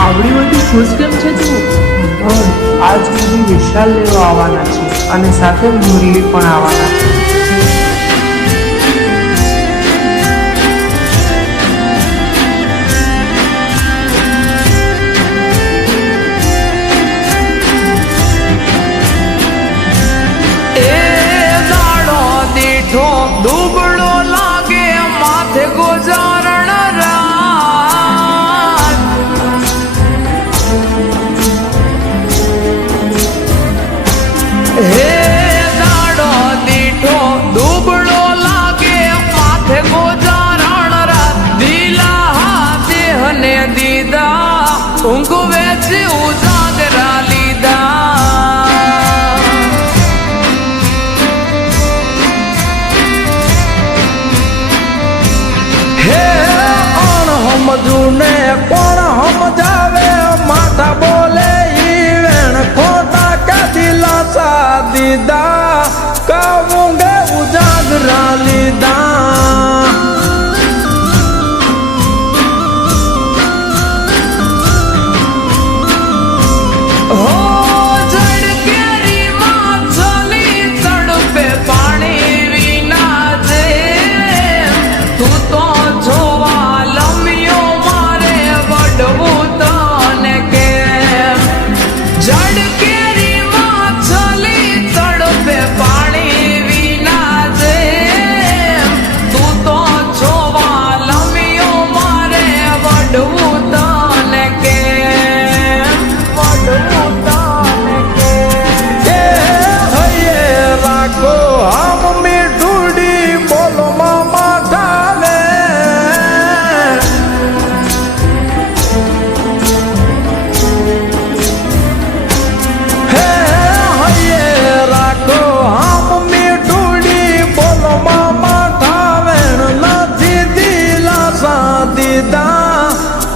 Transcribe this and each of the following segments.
આવડી બધી ખુશ કેમ છે તું? આજ સુધી વિશાલ લેવા આવવાના છે અને સાથે મુરલી પણ આવવાના છે. દુબળો લાગે માથે ગોજારણ રાત, હે દાડો દીઠો દુબળો લાગે માથે ગોજારણ રાત, દિલા દેહને દીધા ઊંઘ વેચી ઉજાગરા લીધા. સમજુને કોણ સમજાવે માથા બોલે ઈ વેણ ખોટા કે દિલાસા દીધા કવુંગે ઉજાગરા લીધા. હો જડ કેરી માં ચલી તડપે પાણી વિના જે તું તો જોવા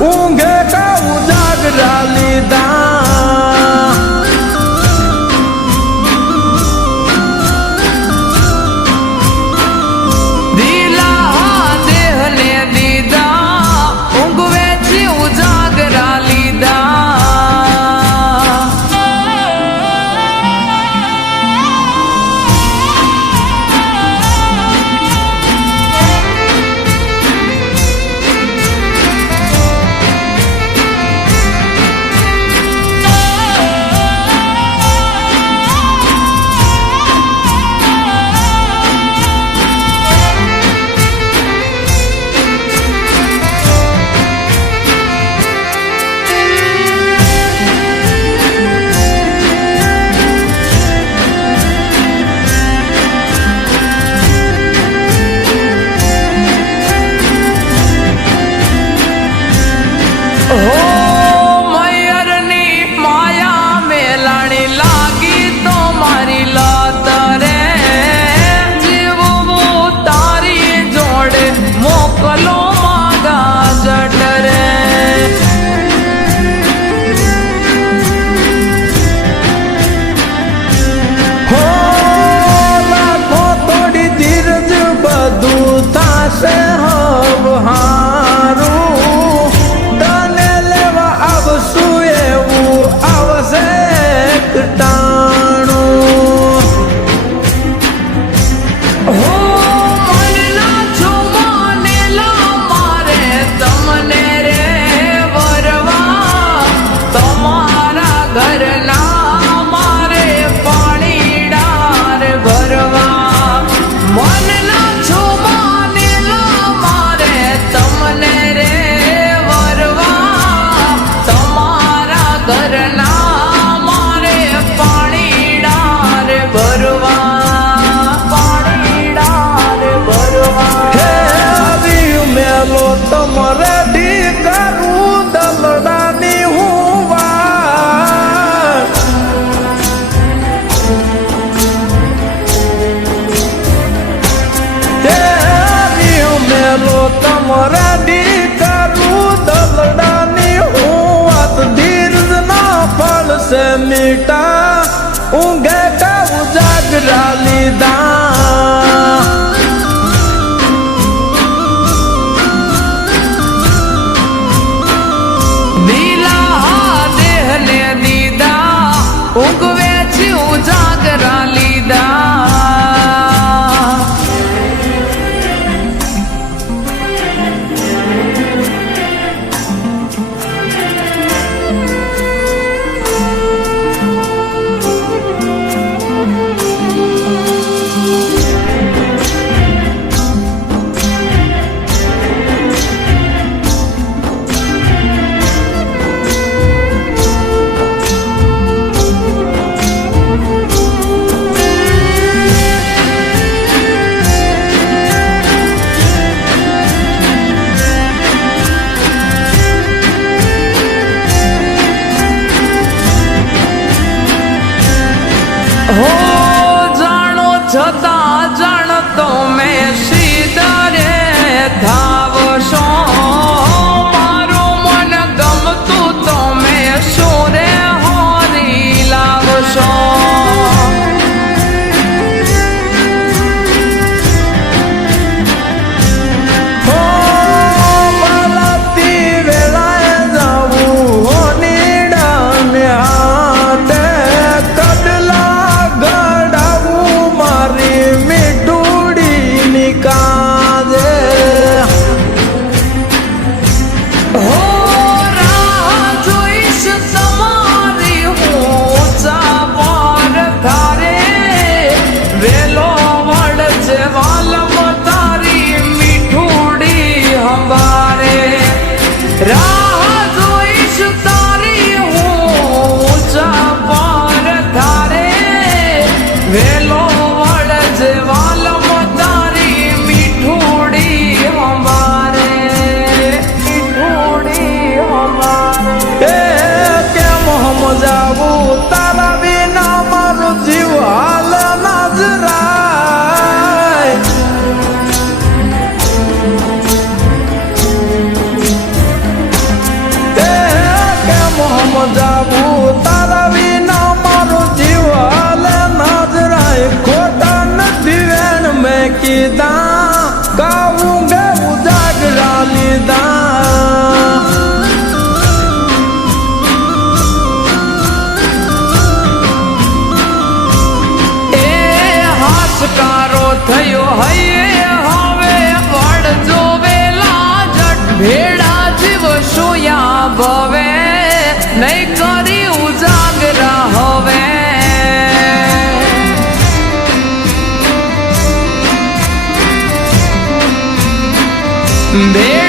ઊંઘે કા ઉજાગરા લીધા. દિલા દેહને દીધા ઊંઘ વેચી ઉજાગરા લીધા. હો મયરની માયા મેલાણી લાગી તો મારી લત રે, જીવવું તારી જોડે મોકલો માગા જટ રે. હો રાખો થોડી ધીરજ બધું થાશે હવ હારું, રેડી કરું દલડાની હું વાત, મેલો તમ રેડી કરું દલડાની હું વાત, ધીરજ ના ફળશે મીઠા ઊંઘે કા ઉજાગરા લીધા. દિલા હો જાણો છતાં જાણતો મેં સીધરે ધાવશો મારું મન ગમતું તો મેં સોરે હોરી લાવશો હો બળતી વેળાએ જાવું હો નીડાને હાથે કડલા ગડાવું મારી મીઠુડીની કાજે હો રાહ જોઈશ તમારી હું ઊંચા પર ધારે વેલો વળજે વાલમ તારી મીઠુડી હંભારે રાહ જોઈશ તારી હું ઊંચા પર ધારે વેલો વળજે વાલમ તારી મીઠુડી હંભારે મીઠુડી હંભારે એ કેમ સમજાવું તારા વિના મારો જીવ હાલ ના જરાય કેમ સમજાવું તારા વિના મારો જીવ હાલે નાજરાય ખોટા નથી વેણ મેં કીધા ગાવું ગે ઉજાગરા લીધા એ હાશકારો થયો હૈયે હવે વળજો વેલા જટ ભેડા જીવ સોયા ભવે નહીં કરી ઉજાગરા હવે બે